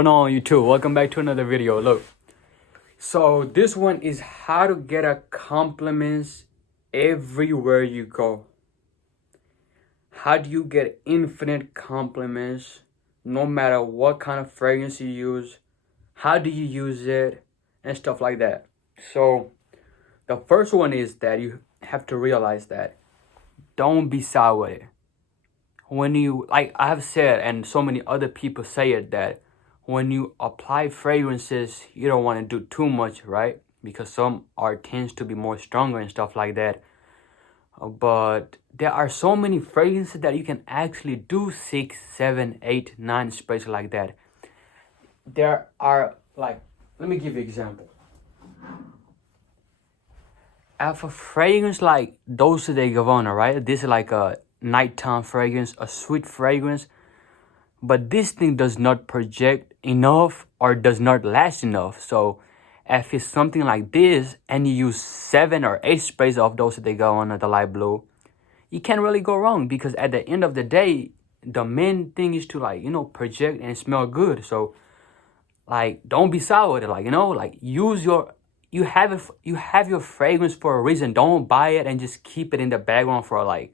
Going on YouTube? Welcome back to another video. Look, so this one is how to get a compliments everywhere you go. How do you get infinite compliments no matter what kind of fragrance you use? How do you use it and stuff like that? So the first one is that you have to realize that don't be shy with it. When you, like I have said, and so many other people say it, that when you apply fragrances, you don't want to do too much, right? Because some art tends to be more stronger and stuff like that. But there are so many fragrances that you can actually do 6, 7, 8, 9 sprays like that. There are, like, let me give you an example. I have a fragrance like Dolce de Gabbana, right? This is like a nighttime fragrance, a sweet fragrance. But this thing does not project enough or does not last enough. So if it's something like this and you use 7 or 8 sprays of those that they go on the light blue, you can't really go wrong, because at the end of the day, the main thing is to project and smell good. So like, don't be sour with it. Like use your, you have your fragrance for a reason. Don't buy it and just keep it in the background for like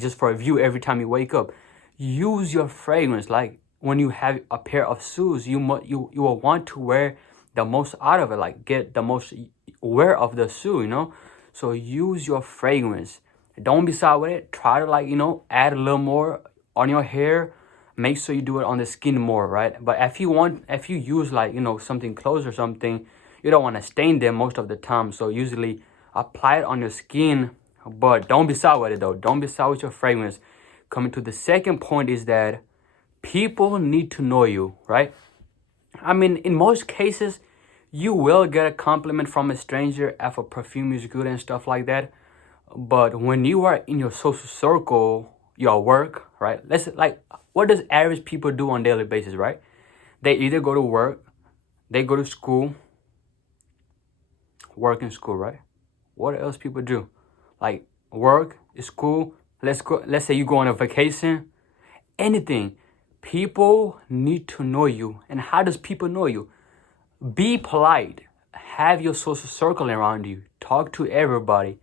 just for a view every time you wake up. Use your fragrance. Like when you have a pair of shoes, you will want to wear the most out of it, like get the most wear of the shoe. So use your fragrance. Don't be shy with it. Try to add a little more on your hair. Make sure you do it on the skin more, right? But if you use something close or something, you don't want to stain them most of the time. So usually apply it on your skin, but don't be shy with it though. Don't be shy with your fragrance. Coming to the second point is that people need to know you, right? I mean, in most cases, you will get a compliment from a stranger if a perfume is good and stuff like that. But when you are in your social circle, your work, right? What does average people do on a daily basis, right? They either go to work, they go to school, work and school, right? What else people do? Like work, school, let's say you go on a vacation, anything. People need to know you. And how does people know you? Be polite. Have your social circle around you. Talk to everybody.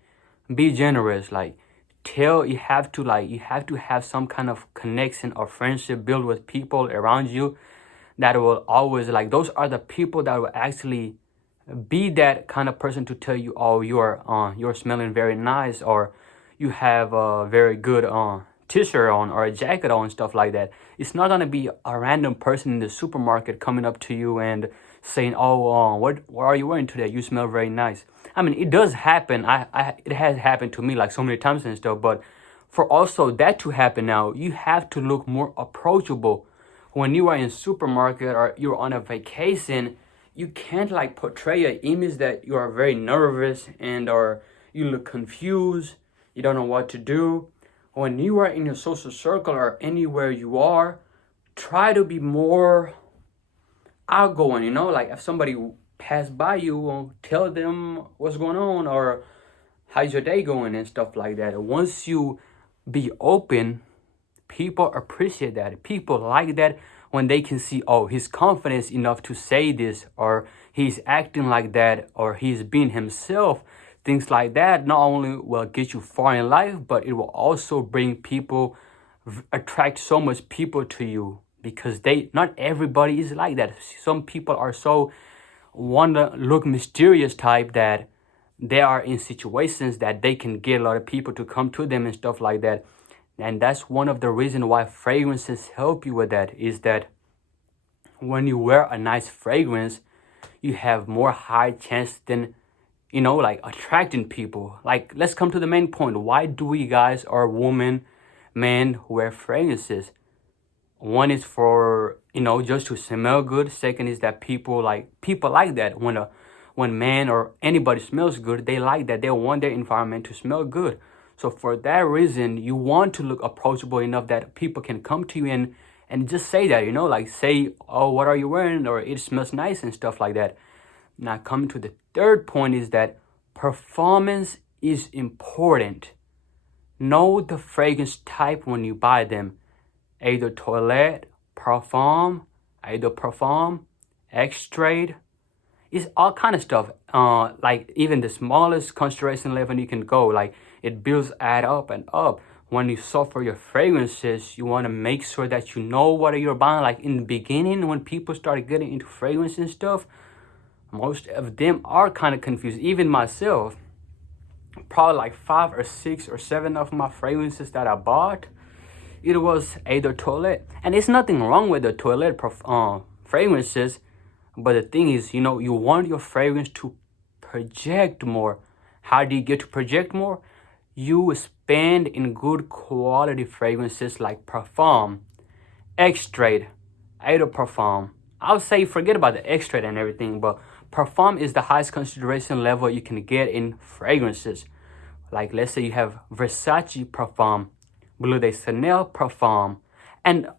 Be generous. You have to have some kind of connection or friendship built with people around you that will always, those are the people that will actually be that kind of person to tell you, oh, you're smelling very nice, or you have a very good t-shirt on or a jacket on, stuff like that. It's not gonna be a random person in the supermarket coming up to you and saying, oh, what are you wearing today? You smell very nice. I mean, it does happen. It has happened to me like so many times and stuff. But for also that to happen now, you have to look more approachable. When you are in supermarket or you're on a vacation, you can't portray an image that you are very nervous or you look confused, you don't know what to do. When you are in your social circle or anywhere you are, try to be more outgoing. Like if somebody pass by you, tell them what's going on or how's your day going and stuff like that. Once you be open, people appreciate that. People like that when they can see, oh, he's confident enough to say this, or he's acting like that, or he's being himself. Things like that not only will get you far in life, but it will also bring people, attract so much people to you, because not everybody is like that. Some people are so want to look mysterious type that they are in situations that they can get a lot of people to come to them and stuff like that. And that's one of the reasons why fragrances help you with that, is that when you wear a nice fragrance, you have more high chance than, attracting people. Let's come to the main point. Why do we guys or women, men wear fragrances? One is for, just to smell good. Second is that people like that. When man or anybody smells good, they like that. They want their environment to smell good. So for that reason, you want to look approachable enough that people can come to you and just say that, say, oh, what are you wearing? Or it smells nice and stuff like that. Now coming to the third point is that performance is important. Know the fragrance type when you buy them. Either toilette, parfum, either parfum, extrait. It's all kind of stuff. Like even the smallest concentration level you can go, like it builds add up and up. When you sort for your fragrances, you want to make sure that you know what you're buying. Like in the beginning, when people started getting into fragrance and stuff, most of them are kind of confused. Even myself, probably like 5 or 6 or 7 of my fragrances that I bought, it was either toilette. And it's nothing wrong with the toilette fragrances, but the thing is, you want your fragrance to project more. How do you get to project more? You spend in good quality fragrances like parfum, extrait, either parfum. I would say forget about the extrait and everything, but parfum is the highest consideration level you can get in fragrances. Like let's say you have Versace parfum, Bleu de Chanel parfum. And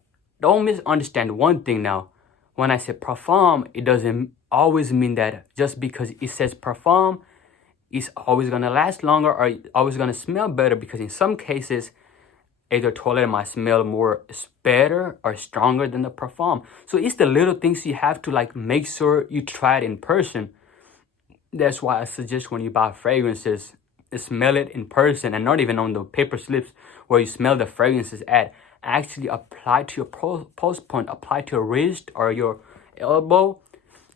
don't misunderstand one thing now. When I say parfum, it doesn't always mean that just because it says parfum, it's always gonna last longer or always gonna smell better, because in some cases, either toilet might smell more better or stronger than the parfum. So it's the little things you have to like make sure you try it in person. That's why I suggest when you buy fragrances, smell it in person and not even on the paper slips where you smell the fragrances at. Actually apply to your pulse point, apply to your wrist or your elbow,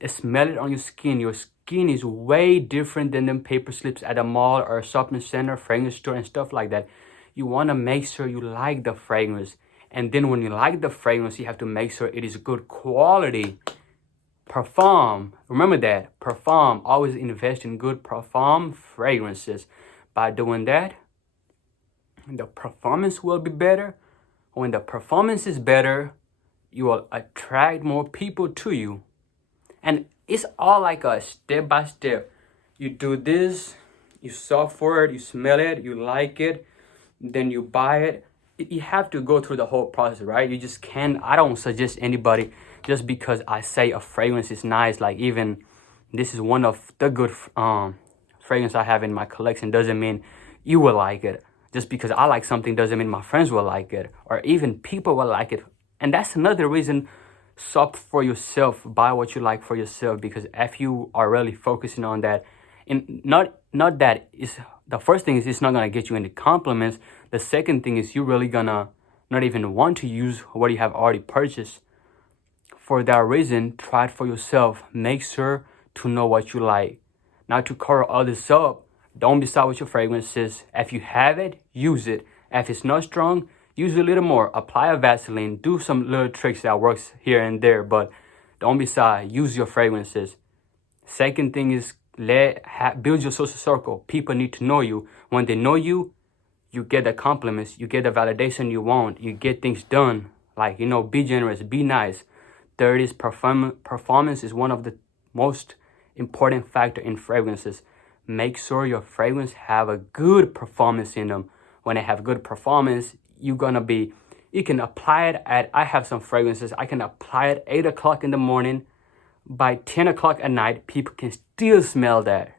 smell it on your skin. Your skin is way different than them paper slips at a mall or a shopping center, fragrance store and stuff like that. You want to make sure you like the fragrance. And then when you like the fragrance, you have to make sure it is good quality. Parfum, remember that. Parfum, always invest in good parfum fragrances. By doing that, the performance will be better. When the performance is better, you will attract more people to you. And it's all like a step by step. You do this, you suffer for it, you smell it, you like it, then you buy it. You have to go through the whole process, right? You just can't, I don't suggest anybody just because I say a fragrance is nice. Like even this is one of the good fragrance I have in my collection doesn't mean you will like it. Just because I like something doesn't mean my friends will like it or even people will like it. And that's another reason, shop for yourself, buy what you like for yourself, because if you are really focusing on that, and not that is the first thing is it's not gonna get you any compliments. The second thing is you're really gonna not even want to use what you have already purchased. For that reason, try it for yourself. Make sure to know what you like. Not to cover others up. Don't be shy with your fragrances. If you have it, use it. If it's not strong, use a little more. Apply a Vaseline. Do some little tricks that works here and there, but don't be shy. Use your fragrances. Second thing is build your social circle. People need to know you. When they know you, you get the compliments. You get the validation you want. You get things done. Like, be generous. Be nice. Third is performance is one of the most important factor in fragrances. Make sure your fragrance have a good performance in them. When they have good performance, you can apply it I have some fragrances, I can apply it 8 o'clock in the morning. By 10 o'clock at night, people can still smell that.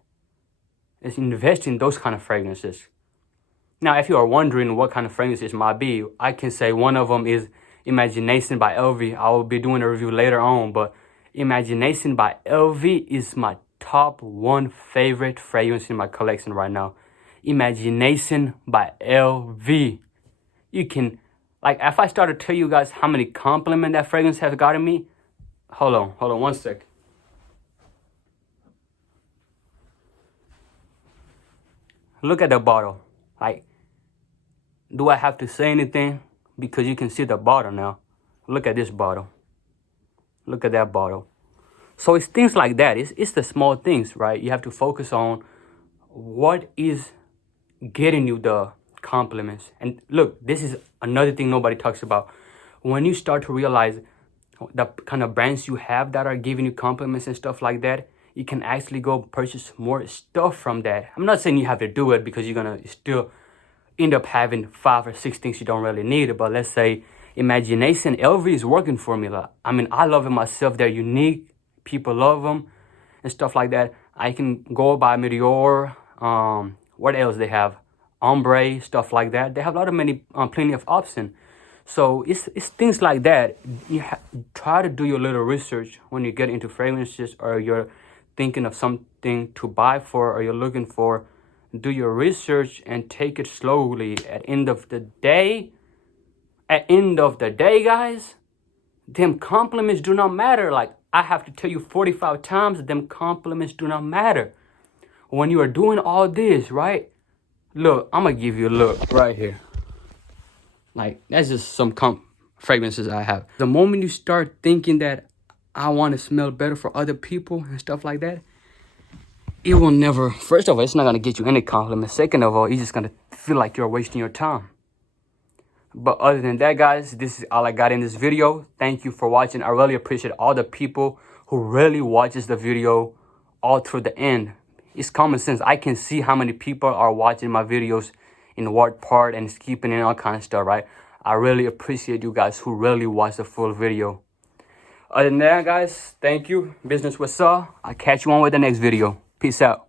It's invest in those kind of fragrances. Now, if you are wondering what kind of fragrances might be, I can say one of them is Imagination by LV. I will be doing a review later on, but Imagination by LV is my top 1 favorite fragrance in my collection right now. Imagination by LV. You can, like, if I start to tell you guys how many compliments that fragrance has gotten me, hold on 1 sec. Look at the bottle. Like, do I have to say anything? Because you can see the bottle now. Look at this bottle. Look at that bottle. So it's things like that. It's the small things, right? You have to focus on what is getting you the compliments. And look, this is another thing nobody talks about. When you start to realize the kind of brands you have that are giving you compliments and stuff like that, you can actually go purchase more stuff from that. I'm not saying you have to do it because you're going to still end up having 5 or 6 things you don't really need. But let's say Imagination LV is working for me. I mean, I love it myself. They're unique. People love them and stuff like that. I can go by Meteor. What else they have? Ombre, stuff like that. They have plenty of options. So it's things like that. Try to do your little research when you get into fragrances, or you're thinking of something to buy for, or you're looking for. Do your research and take it slowly. At end of the day, guys, them compliments do not matter. Like, I have to tell you 45 times, them compliments do not matter. When you are doing all this, right? Look, I'm gonna give you a look right here. Like, that's just some fragrances I have. The moment you start thinking that I want to smell better for other people and stuff like that, it will never, first of all, it's not gonna get you any compliments. Second of all, it's just gonna feel like you're wasting your time. But other than that, guys, this is all I got in this video. Thank you for watching. I really appreciate all the people who really watches the video all through the end. It's common sense. I can see how many people are watching my videos in what part and skipping and all kind of stuff, right? I really appreciate you guys who really watch the full video. Other than that, guys, thank you. Business with Saul. I'll catch you on with the next video. Peace out.